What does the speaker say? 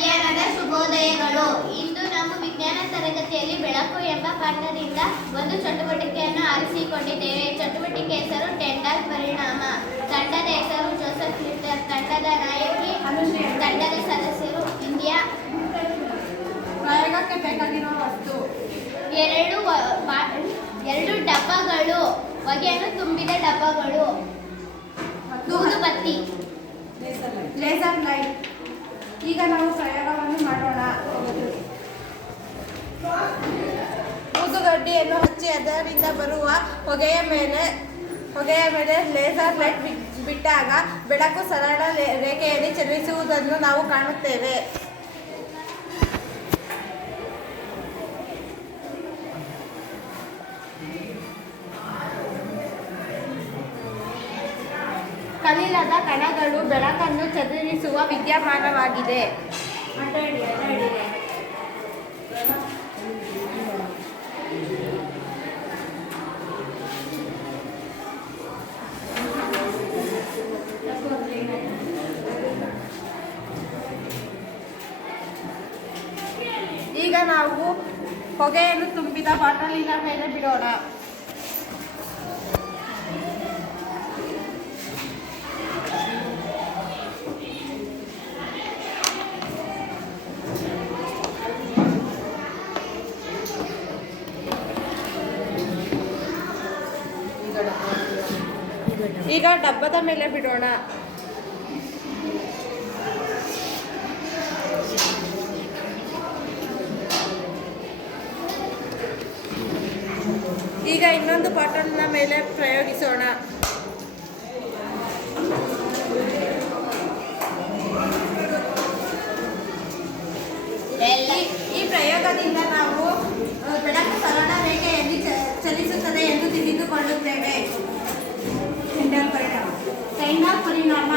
ಮಧ್ಯಾಹ್ನದ ಶುಭೋದಯಗಳು. ಇಂದು ನಾವು ವಿಜ್ಞಾನ ತರಗತಿಯಲ್ಲಿ ಬೆಳಕು ಎಂಬ ಪಾಠದಿಂದ ಒಂದು ಚಟುವಟಿಕೆಯನ್ನು ಆರಿಸಿಕೊಂಡಿದ್ದೇವೆ. ಚಟುವಟಿಕೆ ಹೆಸರು ಟೆಂಡಾಲ್ ಪರಿಣಾಮ. ತಂಡದ ಹೆಸರು ಜೋಸೆಫ್ ಲಿಟರ್. ತಂಡದ ನಾಯಕಿ ತಂಡದ ಸದಸ್ಯರು ಇಂಡಿಯಾ. ಪ್ರಯೋಗಕ್ಕೆ ಬೇಕಾಗಿರುವ ವಸ್ತು ಎರಡು ಡಬ್ಬಗಳು, ಹೊಗೆಯನ್ನು ತುಂಬಿದ ಡಬ್ಬಗಳು, ಊದುಬತ್ತಿ, ಲೇಸರ್ ಲೈಟ್. ಈಗ ನಾವು ಪ್ರಯೋಗವನ್ನು ಮಾಡೋಣ. ಊದುಗಡ್ಡಿಯನ್ನು ಹಚ್ಚಿ ಅದರಿಂದ ಬರುವ ಹೊಗೆಯ ಮೇಲೆ ಲೇಸರ್ ಲೈಟ್ ಬಿಟ್ಟಾಗ ಬೆಳಕು ಸರಳ ರೇಖೆಯಲ್ಲಿ ಚಲಿಸುವುದನ್ನು ನಾವು ಕಾಣುತ್ತೇವೆ. ಕಲ್ಲಿಲ್ಲದ ಕಣಗಳು ಬೆಳಕನ್ನು ಚದುರಿಸುವ ವಿದ್ಯಮಾನವಾಗಿದೆ. ಈಗ ನಾವು ಹೊಗೆಯನ್ನು ತುಂಬಿದ ಬಾಟಲಿನ ಮೇಲೆ ಬಿಡೋಣ. ಈಗ ಡಬ್ಬದ ಮೇಲೆ ಬಿಡೋಣ. ಈಗ ಇನ್ನೊಂದು ಬಾಟಲ್ನ ಮೇಲೆ ಪ್ರಯೋಗಿಸೋಣ. ಈ ಪ್ರಯೋಗದಿಂದ ನಾವು ಬೆಳಕು ಸರಳ ರೇಖೆಯಲ್ಲಿ ಚಲಿಸುತ್ತದೆ ಎಂದು ತಿಳಿದುಕೊಳ್ಳುತ್ತೇವೆ. ಟೆಂಡಾಲ್ ಪರಿಣಾಮ.